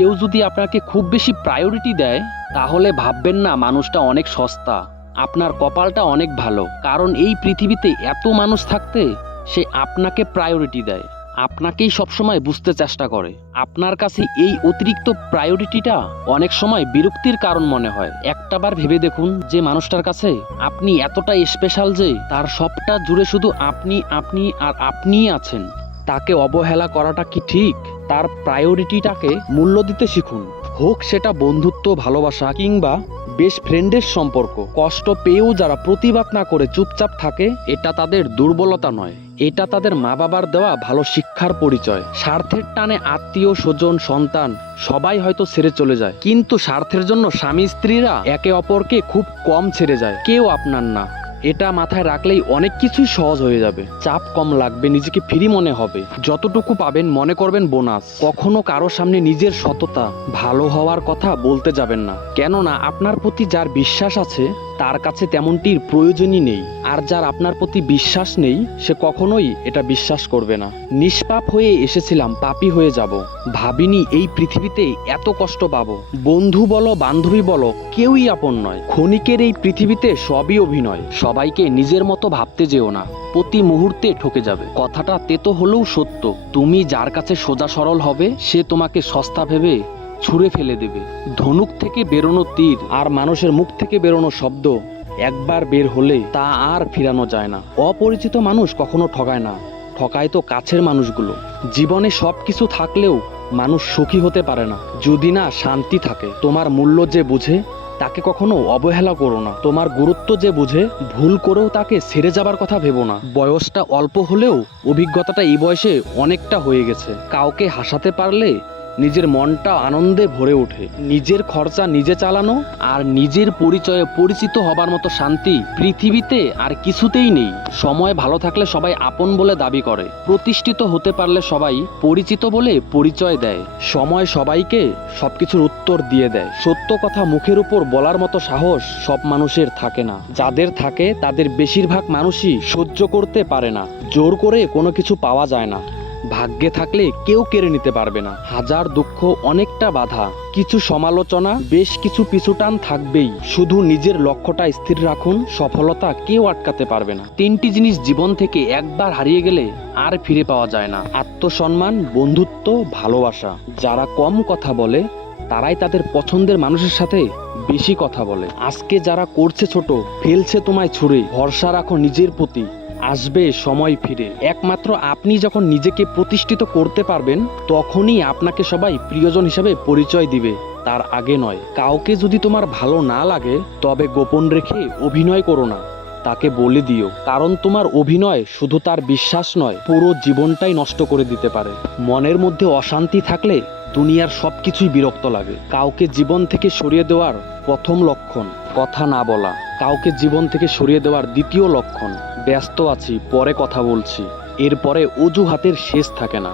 কেউ যদি আপনাকে খুব বেশি প্রায়োরিটি দেয় তাহলে ভাববেন না মানুষটা অনেক সস্তা, আপনার কপালটা অনেক ভালো। কারণ এই পৃথিবীতে এত মানুষ থাকতে সে আপনাকে প্রায়োরিটি দেয়, আপনাকেই সবসময় বুঝতে চেষ্টা করে। আপনার কাছে এই অতিরিক্ত প্রায়োরিটিটা অনেক সময় বিরক্তির কারণ মনে হয়। একটাবার ভেবে দেখুন যে মানুষটার কাছে আপনি এতটা স্পেশাল যে তার সবটা জুড়ে শুধু আপনি আপনি আর আপনিই আছেন। তাকে অবহেলা করাটা কি ঠিক? তার প্রায়োরিটিটাকে মূল্য দিতে শিখুন। হোক সেটা বন্ধুত্ব, ভালোবাসা কিংবা বেস্ট ফ্রেন্ডের সম্পর্ক। কষ্ট পেয়েও যারা প্রতিবাদ না করে চুপচাপ থাকে, এটা তাদের দুর্বলতা নয়, এটা তাদের মা বাবার দেওয়া ভালো শিক্ষার পরিচয়। স্বার্থের টানে আত্মীয় স্বজন, সন্তান সবাই হয়তো ছেড়ে চলে যায়, কিন্তু স্বার্থের জন্য স্বামী স্ত্রীরা একে অপরকে খুব কম ছেড়ে যায়, কেউ আপনার না। এটা মাথায় রাখলেই অনেক কিছুই সহজ হয়ে যাবে। চাপ কম লাগবে, নিজেকে ফ্রি মনে হবে। যতটুকু পাবেন মনে করবেন বোনাস। কখনো কারো সামনে নিজের সততা, ভালো হওয়ার কথা বলতে যাবেন না, কেননা আপনার প্রতি যার বিশ্বাস আছে তার কাছে তেমনটির প্রয়োজনই নেই। আর যার আপনার প্রতি বিশ্বাস নেই সে কখনোই এটা বিশ্বাস করবে না। নিষ্পাপ হয়ে এসেছিলাম, পাপী হয়ে যাব। ভাবিনি এই পৃথিবীতে এত কষ্ট পাবো। বন্ধু বলো, বান্ধবী বলো, কেউই আপন নয়। ক্ষণিকের এই পৃথিবীতে সবই অভিনয়। সবাইকে নিজের মতো ভাবতে যেও না, প্রতি মুহূর্তে ঠকে যাবে। কথাটা তেতো হলেও সত্য। তুমি যার কাছে সোজা সরল হবে সে তোমাকে সস্তা ভেবে ছুঁড়ে ফেলে দেবে। ধনুক থেকে বেরোনো তীর আর মানুষের মুখ থেকে বেরোনো শব্দ একবার বের হলে তা আর ফিরানো যায় না। অপরিচিত মানুষ কখনো ঠকায় না, ঠকায় তো কাছের মানুষগুলো। জীবনে সবকিছু থাকলেও মানুষ সুখী হতে পারে না যদি না শান্তি থাকে। তোমার মূল্য যে বুঝে তাকে কখনো অবহেলা করো না। তোমার গুরুত্ব যে বুঝে ভুল করেও তাকে ছেড়ে যাবার কথা ভেবো না। বয়সটা অল্প হলেও অভিজ্ঞতাটা এই বয়সে অনেকটা হয়ে গেছে। কাউকে হাসাতে পারলে নিজের মনটা আনন্দে ভরে ওঠে। নিজের খরচা নিজে চালানো আর নিজের পরিচয়ে পরিচিত হবার মতো শান্তি পৃথিবীতে আর কিছুতেই নেই। সময় ভালো থাকলে সবাই আপন বলে দাবি করে, প্রতিষ্ঠিত হতে পারলে সবাই পরিচিত বলে পরিচয় দেয়। সময় সবাইকে সবকিছুর উত্তর দিয়ে দেয়। সত্য কথা মুখের উপর বলার মতো সাহস সব মানুষের থাকে না। যাদের থাকে তাদের বেশিরভাগ মানুষই সহ্য করতে পারে না। জোর করে কোনো কিছু পাওয়া যায় না। ভাগ্যে থাকলে কেউ কেড়ে নিতে পারবে না। হাজার দুঃখ, অনেকটা বাধা, কিছু সমালোচনা, বেশ কিছু পিছুটান থাকবেই। শুধু নিজের লক্ষ্যটা স্থির রাখুন, সফলতা কেউ আটকাতে পারবে না। তিনটি জিনিস জীবন থেকে একবার হারিয়ে গেলে আর ফিরে পাওয়া যায় না: আত্মসম্মান, বন্ধুত্ব, ভালোবাসা। যারা কম কথা বলে তারাই তাদের পছন্দের মানুষের সাথে বেশি কথা বলে। আজকে যারা করছে ছোট, ফেলছে তোমায় ছুঁড়ে, ভরসা রাখো নিজের প্রতি, আসবে সময় ফিরে। একমাত্র আপনি যখন নিজেকে প্রতিষ্ঠিত করতে পারবেন তখনই আপনাকে সবাই প্রিয়জন হিসেবে পরিচয় দিবে, তার আগে নয়। কাউকে যদি তোমার ভালো না লাগে তবে গোপন রেখে অভিনয় করো না, তাকে বলে দিও। কারণ তোমার অভিনয় শুধু তার বিশ্বাস নয়, পুরো জীবনটাই নষ্ট করে দিতে পারে। মনের মধ্যে অশান্তি থাকলে দুনিয়ার সবকিছুই বিরক্ত লাগে। কাউকে জীবন থেকে সরিয়ে দেওয়ার প্রথম লক্ষণ কথা না বলা। কাউকে জীবন থেকে সরিয়ে দেওয়ার দ্বিতীয় লক্ষণ ব্যস্ত আছি, পরে কথা বলছি। এরপরে অজুহাতের শেষ থাকে না।